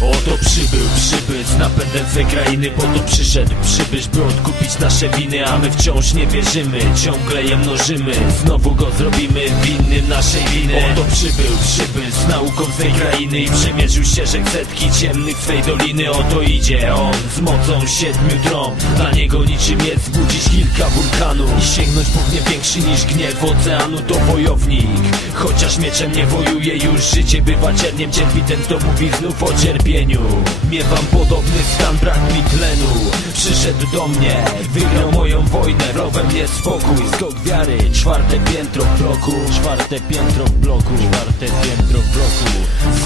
Oto przybył przybysz napędem swej krainy Po to przyszedł przybysz, by odkupić nasze winy A my wciąż nie wierzymy, ciągle je mnożymy Znowu go zrobimy winnym naszej winy. Oto przybył przybysz z nauką swej krainy I przemierzył ścieżek setki ciemnych swej doliny Oto idzie on z mocą siedmiu dron Dla niego niczym jest zbudzić kilka wulkanów I sięgnąć po gniew większy niż gniew oceanu. To wojownik, chociaż mieczem nie wojuje już Życie bywa cierniem, cierpi ten kto mówi znów o Miewam podobny stan, brak mi tlenu Przyszedł do mnie, wygrał moją wojnę Rowem jest spokój, skok wiary Czwarte piętro w bloku Czwarte piętro w bloku Czwarte piętro w bloku.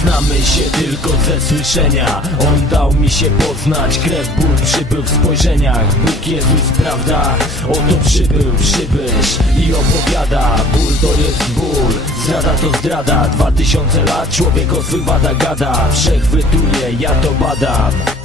Znamy się tylko ze słyszenia On dał mi się poznać. Krew, ból przybył w spojrzeniach Bóg Jezus, prawda? Oto przybył, przybysz I opowiada. Ból to jest ból Zdrada to zdrada. Dwa tysiące lat Człowiek o swych wadach gada. Wszechwytuje, ja to badam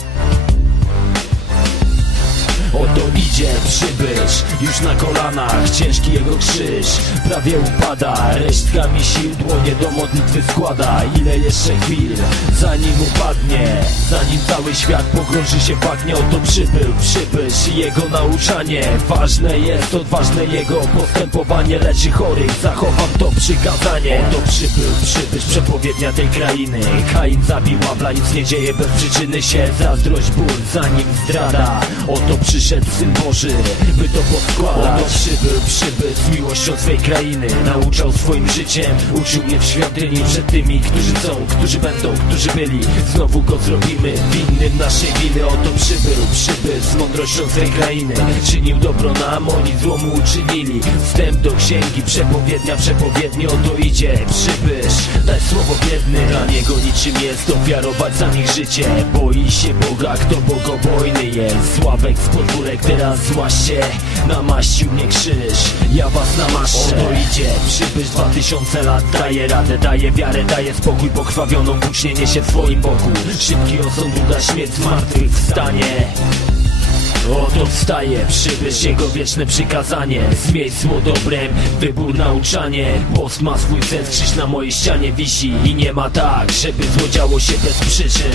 Oto idzie przybysz, już na kolanach Ciężki jego krzyż, prawie upada Resztkami sił dłonie do modlitwy składa. Ile jeszcze chwil, zanim upadnie Zanim cały świat pogrąży się w bagnie. Oto przybył przybysz i jego nauczanie. Ważne jest odważne jego postępowanie. Leczy chorych, zachowam to przykazanie. Oto przybył przybysz, przepowiednia tej krainy. Kain zabił Abla, nic nie dzieje bez przyczyny się Zazdrość, ból, zanim zdrada. Oto przyszedł Syn Boży, by to podkładać. Oto przybył przybył z miłością swej krainy. Nauczał swoim życiem, uczył mnie w świątyni. Przed tymi, którzy są, którzy będą, którzy byli. Znowu go zrobimy, winnym naszej Oto przybył przybył z mądrością swej krainy. Czynił dobro nam, oni złomu uczynili. Wstęp do księgi, przepowiednia, przepowiednie Oto idzie. Przybysz, daj słowo biedny. Dla niego niczym jest ofiarować za nich życie. Boi się Boga, kto bogobojny jest. Sławek z podwórek, teraz złaście. Namaścił mnie krzyż, ja was namaszczę Oto idzie przybysz dwa tysiące lat. Daje radę, daje wiarę, daje spokój. Pokrwawioną włócznie niesie w swoim boku. Szybki osąd, długa śmierć, zmartwychwstanie Oto wstaje, przybysz jego wieczne przykazanie. Z miejsc zło dobrem, wybór nauczanie. Post ma swój sens, krzyż na mojej ścianie wisi. I nie ma tak, żeby zło działo się bez przyczyn